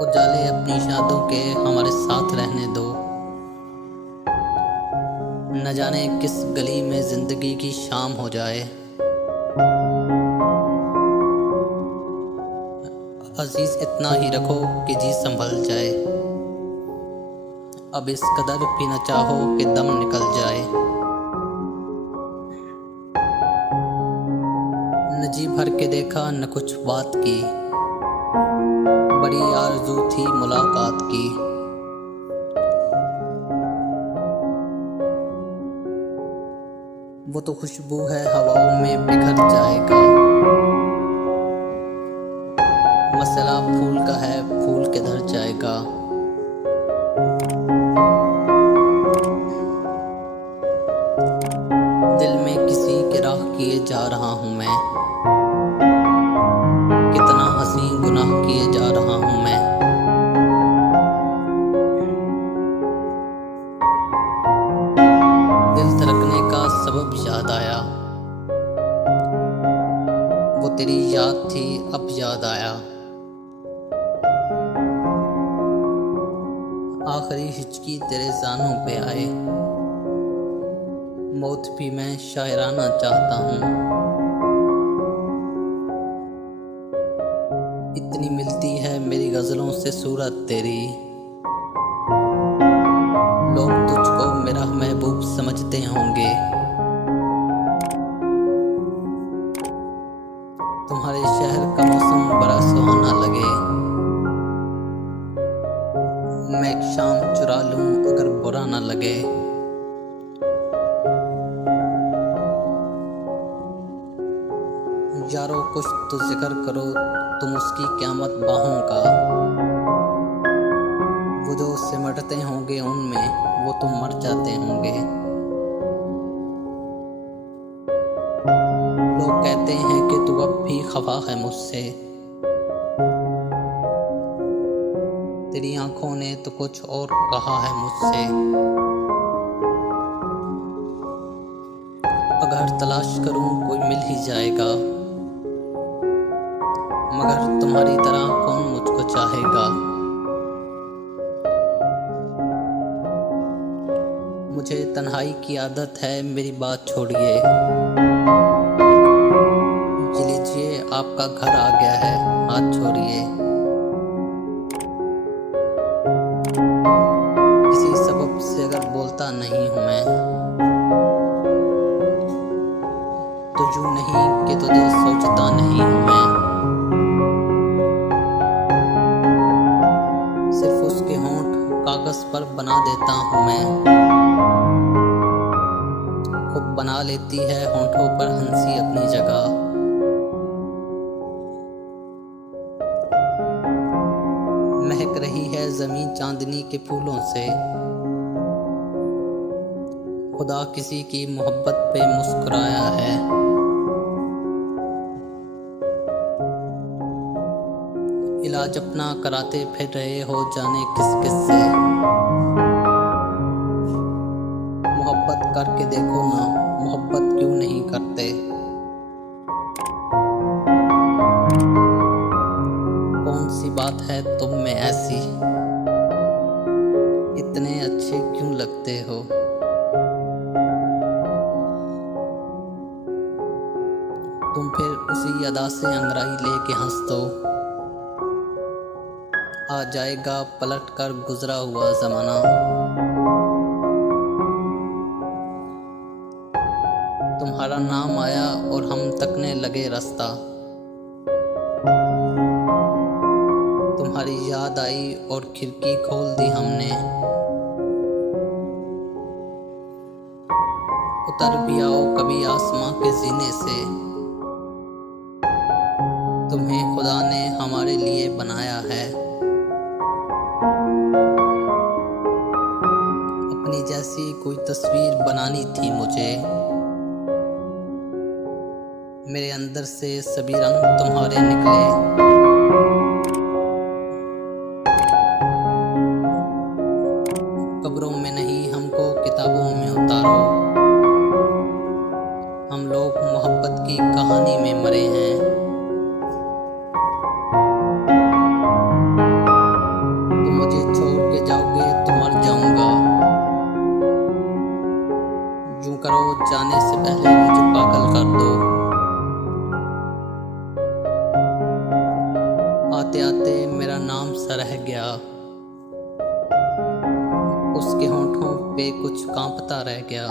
उजाले अपनी यादों के हमारे साथ रहने दो। न जाने किस गली में जिंदगी की शाम हो जाए। अजीज इतना ही रखो कि जी संभल जाए। अब इस कदर भी न चाहो कि दम निकल जाए। न जी भर के देखा न कुछ बात की, बड़ी आरज़ू थी मुलाकात की। वो तो खुशबू है हवाओं में बिखर जाएगा। मसला फूल का है, फूल किधर जाएगा। दिल में किसी के राह किए जा रहा हूँ मैं, कितना हसीन गुनाह किए जा रहा हूँ मैं। दिल धड़कने का सबब याद आया, वो तेरी याद थी अब याद आया। आखिरी हिचकी तेरे जानों पे आए, मौत भी मैं शायराना चाहता हूँ। इतनी मिलती है मेरी गज़लों से सूरत तेरी, लोग तुझको मेरा महबूब समझते होंगे। तुम्हारे शहर का मौसम बड़ा सुहाना लगे, मैं एक शाम चुरा लूं अगर बुरा ना लगे। यारो कुछ तो जिक्र करो तुम उसकी क़यामत बाहों का। वो जो सिमटते होंगे उनमें वो तुम मर जाते होंगे। लोग कहते हैं कि तू अब भी खफा है मुझसे, तेरी आंखों ने तो कुछ और कहा है मुझसे। अगर तलाश करूं कोई मिल ही जाएगा, मगर तुम्हारी तरह कौन मुझको चाहेगा। मुझे तन्हाई की आदत है मेरी बात छोड़िए, जी लीजिए आपका घर आ गया है हाथ छोड़िए। किसी सबब से अगर बोलता नहीं हूँ मैं, तो यूं नहीं कि तुझे सोचता नहीं हूँ मैं। सिर्फ उसके होंठ कागज पर बना देता हूँ मैं, खुद बना लेती है होंठों पर हंसी अपनी जगह। महक रही है जमीन चांदनी के फूलों से, खुदा किसी की मोहब्बत पे मुस्कुराया है। इलाज अपना कराते फिर रहे हो जाने किस किस से, मोहब्बत करके देखो ना मोहब्बत क्यों नहीं करते। कौन सी बात है तुम में ऐसी, इतने अच्छे क्यों लगते हो। तुम फिर उसी अदा से अंगड़ाई लेके हंस दो, आ जाएगा पलट कर गुजरा हुआ जमाना। तुम्हारा नाम आया और हम तकने लगे रास्ता, तुम्हारी याद आई और खिड़की खोल दी हमने। उतर भी आओ कभी आसमां के जीने से, तुम्हें खुदा ने हमारे लिए बनाया है। अपनी जैसी कोई तस्वीर बनानी थी मुझे, मेरे अंदर से सभी रंग तुम्हारे निकले। कब्रों में नहीं हमको किताबों में उतारो, हम लोग मोहब्बत की कहानी में मरे हैं। यूं करो जाने से पहले मुझे पागल कर दो। आते आते मेरा नाम सा रह गया, उसके होंठों पे कुछ कांपता रह गया।